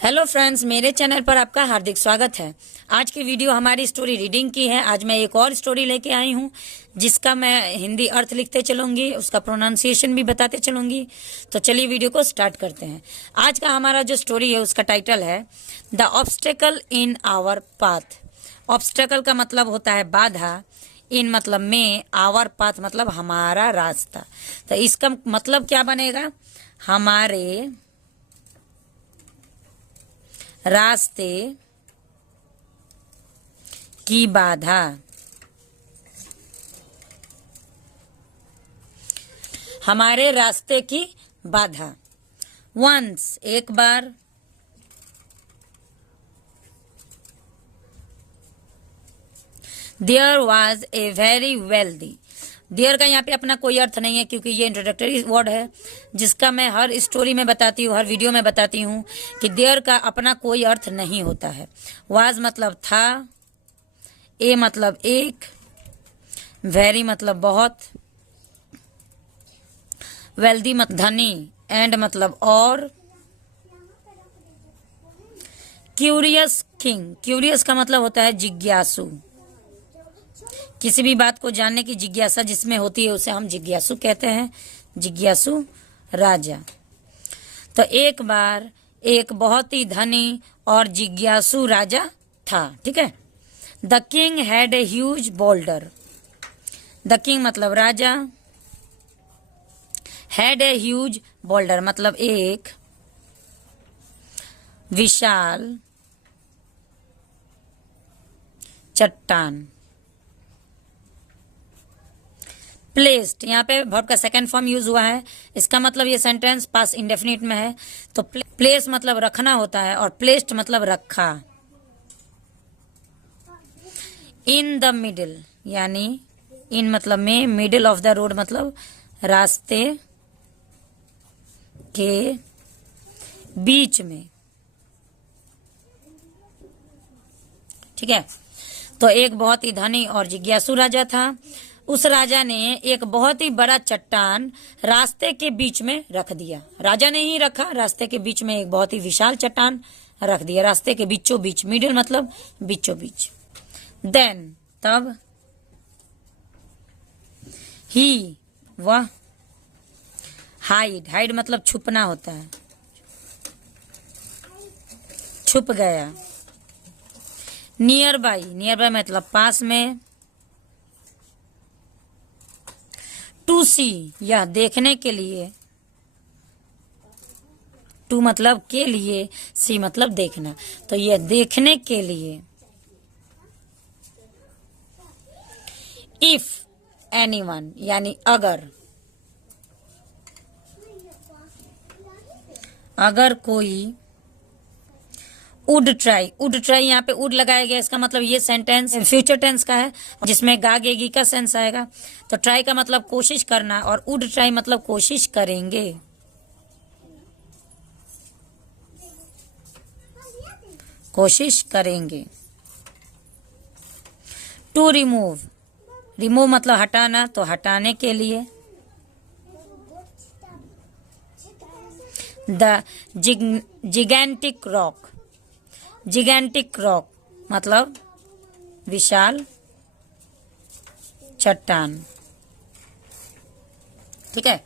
Hello friends, मेरे channel पर आपका हार्दिक स्वागत है। आज की वीडियो हमारी स्टोरी रीडिंग की है। आज मैं एक और स्टोरी लेके आई हूँ जिसका मैं हिंदी अर्थ लिखते चलूंगी, उसका प्रोनाउंसिएशन भी बताते चलूंगी। तो चलिए वीडियो को स्टार्ट करते हैं। आज का हमारा जो स्टोरी है उसका टाइटल है the obstacle in our path. Obstacle का मतलब होता है बाधा, इन मतलब में, आवर पाथ मतलब हमारा रास्ता। तो इसका मतलब क्या बनेगा? हमारे रास्ते की बाधा। हमारे रास्ते की बाधा। वंस एक बार, there was a very wealthy. There का यहाँ पे अपना कोई अर्थ नहीं है क्योंकि ये इंट्रोडक्टरी वर्ड है जिसका मैं हर स्टोरी में बताती हूँ, हर वीडियो में बताती हूँ कि देयर का अपना कोई अर्थ नहीं होता है। वाज मतलब था, ए मतलब एक, वेरी मतलब बहुत, वेल्दी मतलब धनी, एंड मतलब और, क्यूरियस किंग। क्यूरियस का मतलब होता है जिज्ञासु। किसी भी बात को जानने की जिज्ञासा जिसमें होती है उसे हम जिज्ञासु कहते हैं, जिज्ञासु राजा। तो एक बार एक बहुत ही धनी और जिज्ञासु राजा था। ठीक है। The king had a huge boulder. The king मतलब राजा, हैड ए ह्यूज बोल्डर मतलब एक विशाल चट्टान। प्लेस्ड, यहाँ पे वर्ब का सेकंड फॉर्म यूज हुआ है। इसका मतलब ये सेंटेंस पास इंडेफिनिट में है। तो प्लेस मतलब रखना होता है और प्लेस्ड मतलब रखा। इन द मिडिल, यानी इन मतलब में, मिडिल ऑफ द रोड मतलब रास्ते के बीच में। ठीक है। तो एक बहुत ही धनी और जिज्ञासु राजा था। उस राजा ने एक बहुत ही बड़ा चट्टान रास्ते के बीच में रख दिया। राजा ने ही रखा, रास्ते के बीच में एक बहुत ही विशाल चट्टान रख दिया, रास्ते के बीचों बीच। मिडिल मतलब बीचों बीच। देन तब, ही वह, हाइड, हाइड मतलब छुपना होता है, छुप गया। नियर बाई, नियर बाई मतलब पास में। टू सी, यह देखने के लिए। टू मतलब के लिए, सी मतलब देखना। तो यह देखने के लिए। इफ एनीवन यानी अगर, अगर कोई वुड ट्राई। वुड ट्राई यहाँ पे वुड लगाया गया, इसका मतलब ये सेंटेंस फ्यूचर टेंस का है जिसमें गागेगी का सेंस आएगा। तो ट्राई का मतलब कोशिश करना और वुड ट्राई मतलब कोशिश करेंगे, कोशिश करेंगे। टू रिमूव, रिमूव मतलब हटाना, तो हटाने के लिए। द जिगेंटिक रॉक, जिगेंटिक रॉक मतलब विशाल चट्टान। ठीक है।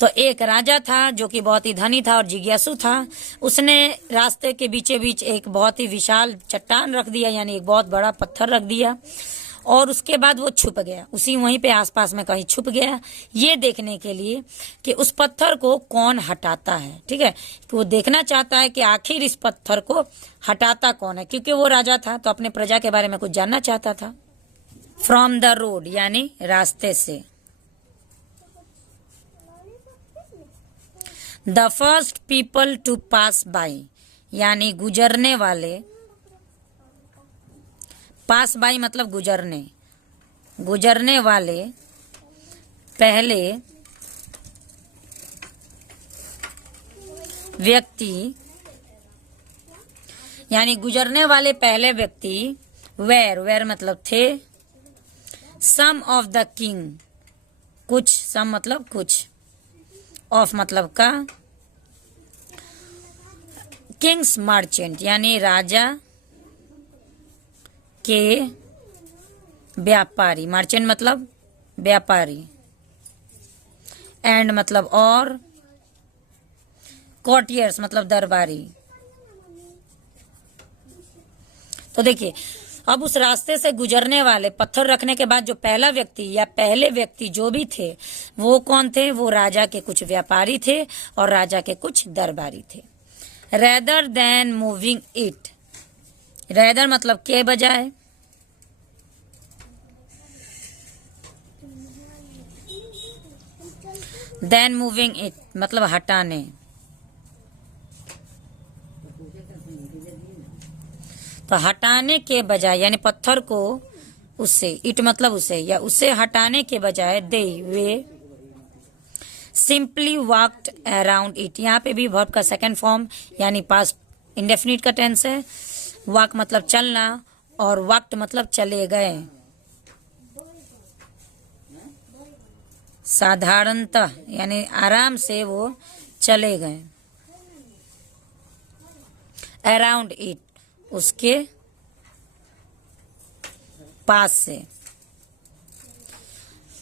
तो एक राजा था जो कि बहुत ही धनी था और जिज्ञासु था। उसने रास्ते के बीचे बीच एक बहुत ही विशाल चट्टान रख दिया, यानी एक बहुत बड़ा पत्थर रख दिया, और उसके बाद वो छुप गया, उसी वहीं पे आसपास में कहीं छुप गया, ये देखने के लिए कि उस पत्थर को कौन हटाता है। ठीक है। कि वो देखना चाहता है कि आखिर इस पत्थर को हटाता कौन है, क्योंकि वो राजा था तो अपने प्रजा के बारे में कुछ जानना चाहता था। फ्रॉम द रोड यानी रास्ते से। The first people to pass by यानी गुजरने वाले। पास बाई मतलब गुजरने, गुजरने वाले पहले व्यक्ति, यानी गुजरने वाले पहले व्यक्ति। वेर, वेर मतलब थे। सम ऑफ द किंग, कुछ, सम मतलब कुछ, ऑफ मतलब का, किंग्स मर्चेंट यानी राजा के व्यापारी, मर्चेंट मतलब व्यापारी, एंड मतलब और, कॉर्टियर्स मतलब दरबारी। तो देखिए, अब उस रास्ते से गुजरने वाले, पत्थर रखने के बाद जो पहला व्यक्ति या पहले व्यक्ति जो भी थे वो कौन थे? वो राजा के कुछ व्यापारी थे और राजा के कुछ दरबारी थे। Rather than moving it, rather मतलब के बजाय, देन मूविंग इट मतलब हटाने। तो हटाने के बजाय यानी पत्थर को उससे, इट मतलब उसे या उसे हटाने के बजाय दे वे सिंपली वॉक्ड अराउंड इट। यहाँ पे भी वर्ब का सेकंड फॉर्म यानी पास्ट इंडेफिनिट का टेंस है। वॉक मतलब चलना और वॉक्ड मतलब चले गए। साधारणतः यानी आराम से वो चले गए। अराउंड इट उसके पास से,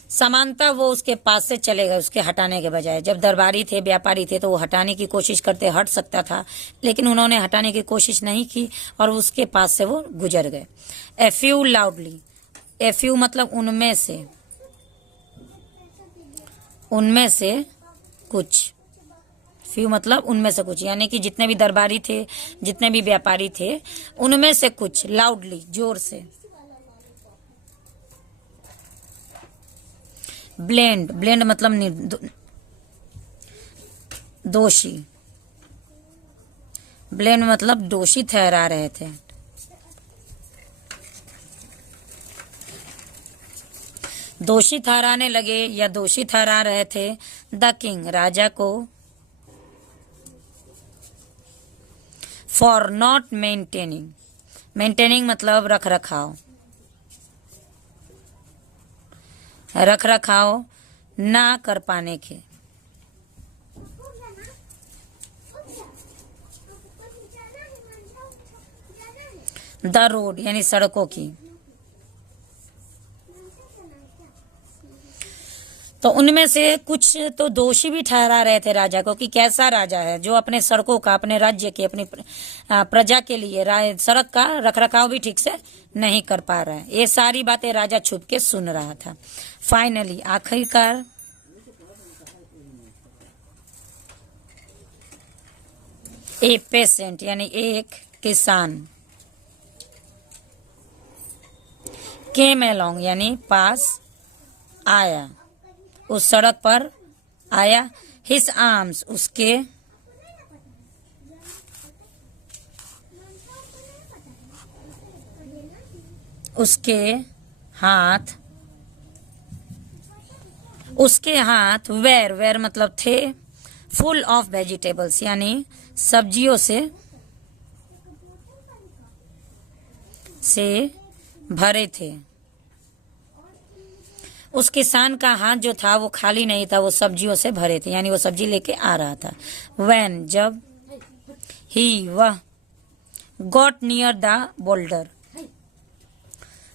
समानता वो उसके पास से चले गए उसके हटाने के बजाय। जब दरबारी थे, व्यापारी थे, तो वो हटाने की कोशिश करते, हट सकता था, लेकिन उन्होंने हटाने की कोशिश नहीं की और उसके पास से वो गुजर गए। A few loudly, a few मतलब उनमें से, उनमें से कुछ, फ्यू मतलब उनमें से कुछ, यानी कि जितने भी दरबारी थे, जितने भी व्यापारी थे, उनमें से कुछ, लाउडली जोर से। ब्लेंड, ब्लेंड मतलब दोषी, ब्लेंड मतलब दोषी ठहरा रहे थे। दोषी ठहराने लगे या दोषी ठहरा रहे थे। द किंग राजा को, फॉर नॉट मेंटेनिंग, मेंटेनिंग मतलब रख रखाव, रख रखाव ना कर पाने के। द रोड यानी सड़कों की। तो उनमें से कुछ तो दोषी भी ठहरा रहे थे राजा को कि कैसा राजा है जो अपने सड़कों का, अपने राज्य के, अपनी प्रजा के लिए सड़क का रखरखाव भी ठीक से नहीं कर पा रहा है। ये सारी बातें राजा छुप के सुन रहा था। फाइनली आखिरकार ए पेशेंट यानी एक किसान, केम अलोंग यानी पास आया, उस सड़क पर आया। हिज आर्म्स उसके, उसके हाथ, उसके हाथ वेर, वेर मतलब थे, फुल ऑफ वेजिटेबल्स यानी सब्जियों से भरे थे। उस किसान का हाथ जो था वो खाली नहीं था, वो सब्जियों से भरे थे, यानी वो सब्जी लेके आ रहा था। व्हेन जब, ही वह, got near the boulder,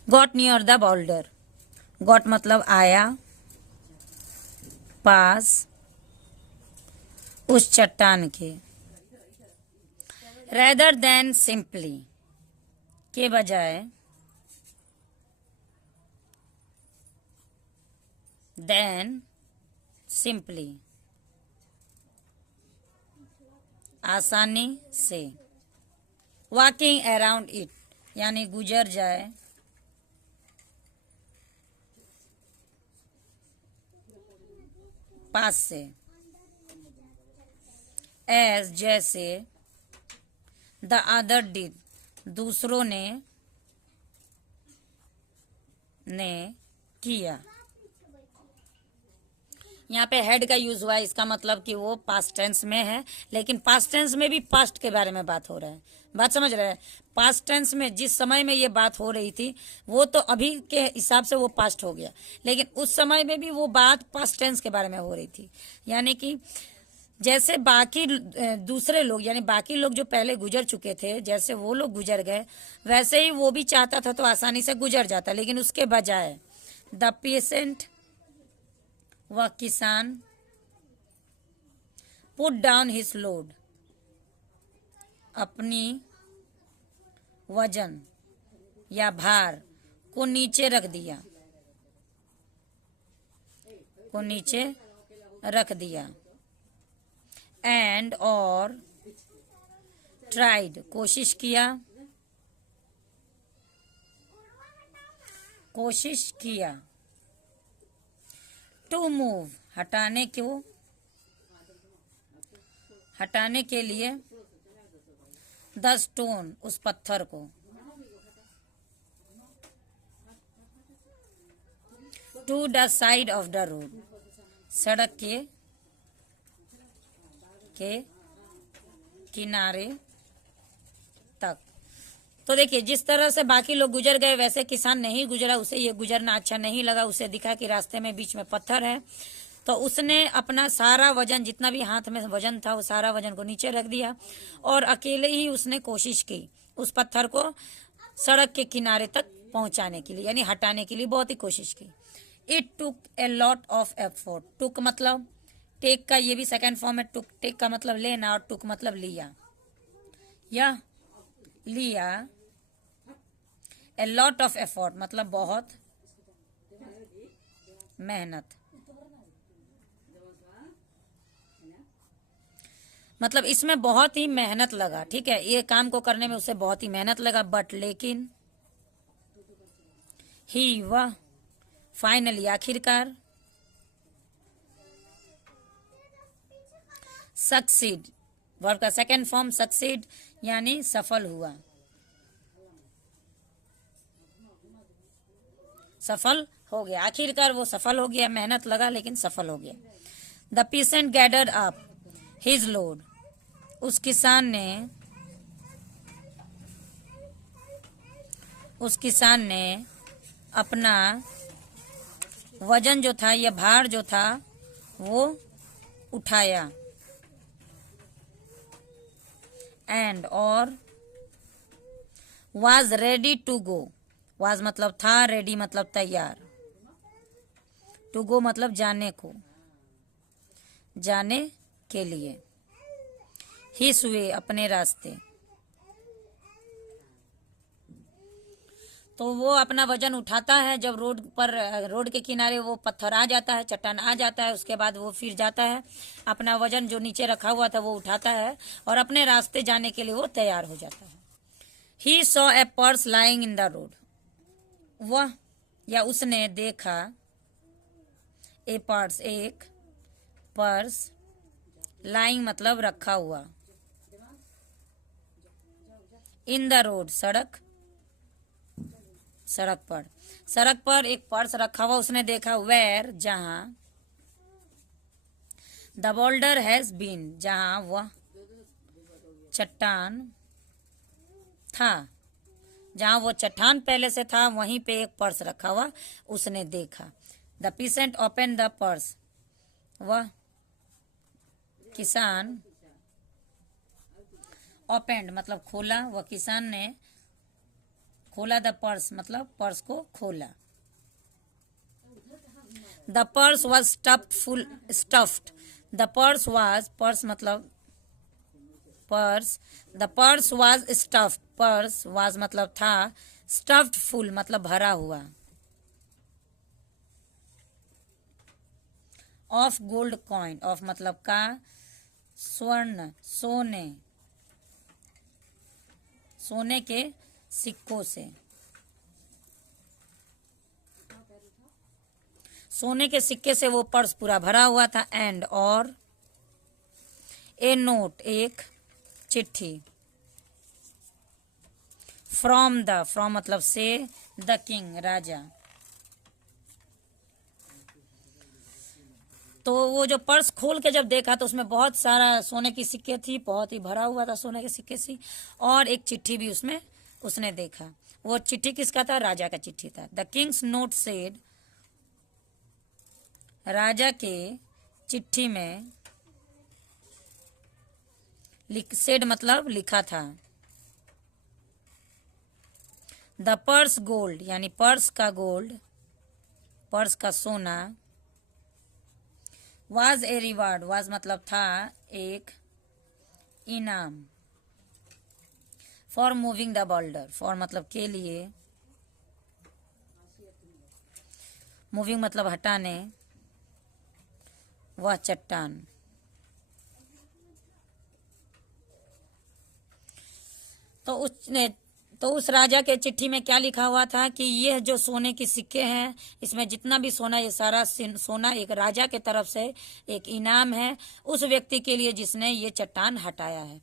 got near the boulder, got मतलब आया, पास उस चट्टान के। रेदर देन सिंपली के बजाय, देन सिंपली आसानी से। वॉकिंग अराउंड इट यानी गुजर जाए, पास से। एज जैसे, द अदर डिड दूसरों ने किया। यहाँ पे हेड का यूज हुआ है, इसका मतलब कि वो पास्ट टेंस में है, लेकिन पास्ट टेंस में भी पास्ट के बारे में बात हो रहा है। बात समझ रहे हैं? पास्ट टेंस में जिस समय में ये बात हो रही थी वो तो अभी के हिसाब से वो पास्ट हो गया, लेकिन उस समय में भी वो बात पास्ट टेंस के बारे में हो रही थी। यानी कि जैसे बाकी दूसरे लोग यानी बाकी लोग जो पहले गुजर चुके थे, जैसे वो लोग गुजर गए वैसे ही वो भी चाहता था तो आसानी से गुजर जाता, लेकिन उसके बजाय द पेशेंट, वह किसान, पुट डाउन हिज लोड, अपनी वजन या भार को नीचे रख दिया, को नीचे रख दिया, एंड और ट्राइड, कोशिश किया, कोशिश किया, टू मूव, हटाने को, हटाने के लिए, द स्टोन, उस पत्थर को, to the side of the road, सड़क के किनारे तक। तो देखिए जिस तरह से बाकी लोग गुजर गए वैसे किसान नहीं गुजरा, उसे ये गुजरना अच्छा नहीं लगा। उसे दिखा कि रास्ते में बीच में पत्थर है, तो उसने अपना सारा वजन, जितना भी हाथ में वजन था वो सारा वजन को नीचे रख दिया और अकेले ही उसने कोशिश की उस पत्थर को सड़क के किनारे तक पहुंचाने के लिए, यानी हटाने के लिए बहुत ही कोशिश की। It took a lot of effort, took मतलब टेक का ये भी सेकेंड फॉर्म है, टुक, टेक का मतलब लेना और टुक मतलब लिया, या लिया। ए लॉट ऑफ एफर्ट मतलब बहुत मेहनत, मतलब इसमें बहुत ही मेहनत लगा, ठीक है, ये काम को करने में उसे बहुत ही मेहनत लगा। बट लेकिन, ही वह, फाइनली आखिरकार, सक्सीड, वर्ब का सेकेंड फॉर्म सक्सीड यानी सफल हुआ, सफल हो गया, आखिरकार वो सफल हो गया, मेहनत लगा लेकिन सफल हो गया। The pheasant gathered up his load, उस किसान ने अपना वजन जो था या भार जो था वो उठाया, एंड और was ready to go, was मतलब था, रेडी मतलब तैयार, टू गो मतलब जाने को, जाने के लिए, हिस वे अपने रास्ते। तो वो अपना वजन उठाता है, जब रोड पर, रोड के किनारे वो पत्थर आ जाता है, चट्टान आ जाता है, उसके बाद वो फिर जाता है, अपना वजन जो नीचे रखा हुआ था वो उठाता है और अपने रास्ते जाने के लिए वो तैयार हो जाता है। He saw a purse lying in the road, वह या उसने देखा, ए पर्स एक, पर्स, लाइंग मतलब रखा हुआ, इन द रोड सड़क, सड़क पर एक पर्स रखा हुआ उसने देखा, वेयर जहां, द बोल्डर हैज बीन, जहां वह चट्टान था, जहां वो चट्टान पहले से था वहीं पे एक पर्स रखा हुआ उसने देखा। The pheasant open the purse, वह किसान, ओपेंड मतलब खोला, वह किसान ने खोला, द पर्स मतलब पर्स को खोला। The purse was stuffed, the purse was, purse मतलब purse, the purse was stuffed, purse was मतलब था, स्टफ्ड फुल मतलब भरा हुआ, ऑफ गोल्ड कॉइन, ऑफ मतलब का, स्वर्ण सोने, सोने के सिक्कों से, सोने के सिक्के से वो पर्स पूरा भरा हुआ था। एंड और, ए नोट एक चिट्ठी, फ्रॉम द, फ्रॉम मतलब से, द किंग राजा। तो वो जो पर्स खोल के जब देखा तो उसमें बहुत सारा सोने की सिक्के थी, बहुत ही भरा हुआ था सोने के सिक्के से, और एक चिट्ठी भी उसमें उसने देखा। वो चिट्ठी किसका था? राजा का चिट्ठी था। द किंग्स नोट सेड, राजा के चिट्ठी में सेड मतलब लिखा था। द पर्स गोल्ड यानी पर्स का गोल्ड, पर्स का सोना। वाज ए रिवार्ड, वाज मतलब था एक इनाम। For moving the boulder, for मतलब के लिए, मूविंग मतलब हटाने, वह चट्टान। तो उस राजा के चिट्ठी में क्या लिखा हुआ था कि यह जो सोने के सिक्के हैं, इसमें जितना भी सोना, ये सारा सोना एक राजा के तरफ से एक इनाम है उस व्यक्ति के लिए जिसने ये चट्टान हटाया है।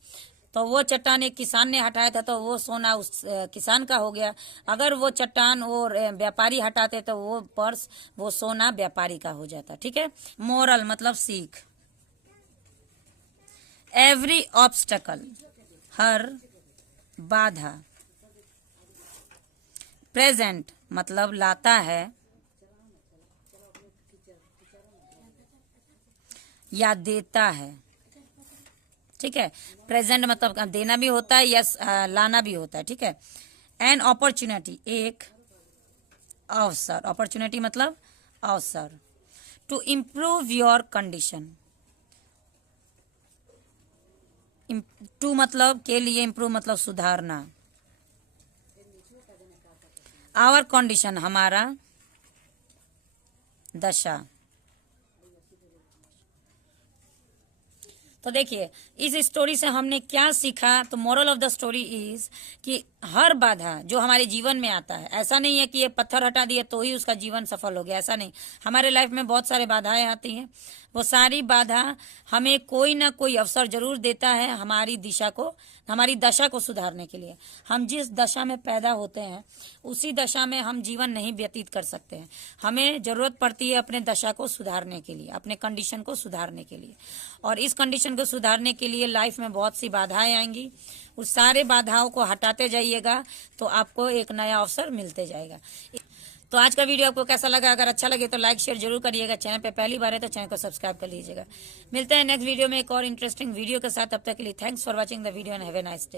तो वो चट्टान एक किसान ने हटाया था, तो वो सोना उस किसान का हो गया। अगर वो चट्टान वो व्यापारी हटाते तो वो पर्स, वो सोना व्यापारी का हो जाता। ठीक है। मोरल मतलब सीख। एवरी ऑब्स्टकल, हर बाधा। प्रेजेंट मतलब लाता है या देता है। ठीक है। प्रेजेंट मतलब देना भी होता है या लाना भी होता है। ठीक है। एन अपॉर्चुनिटी, एक अवसर। अपॉर्चुनिटी मतलब अवसर। To improve your condition, to मतलब के लिए, इम्प्रूव मतलब सुधारना। आवर कंडीशन हमारा दशा। तो देखिए इस स्टोरी से हमने क्या सीखा। तो moral of the story is कि हर बाधा जो हमारे जीवन में आता है, ऐसा नहीं है कि ये पत्थर हटा दिया तो ही उसका जीवन सफल हो गया, ऐसा नहीं। हमारे लाइफ में बहुत सारे बाधाएं आती हैं, वो सारी बाधा हमें कोई ना कोई अवसर जरूर देता है हमारी दिशा को, हमारी दशा को सुधारने के लिए। हम जिस दशा में पैदा होते हैं उसी दशा में हम जीवन नहीं व्यतीत कर सकते हैं। हमें जरूरत पड़ती है अपने दशा को सुधारने के लिए, अपने कंडीशन को सुधारने के लिए। और इस कंडीशन को सुधारने के लिए लाइफ में बहुत सी बाधाएं आएंगी। उस सारे बाधाओं को हटाते जाइएगा तो आपको एक नया अवसर मिलते जाएगा। तो आज का वीडियो आपको कैसा लगा? अगर अच्छा लगे तो लाइक शेयर जरूर करिएगा। चैनल पे पहली बार है तो चैनल को सब्सक्राइब कर लीजिएगा। मिलते हैं नेक्स्ट वीडियो में एक और इंटरेस्टिंग वीडियो के साथ। तब तक के लिए thanks for watching the video and have a nice day.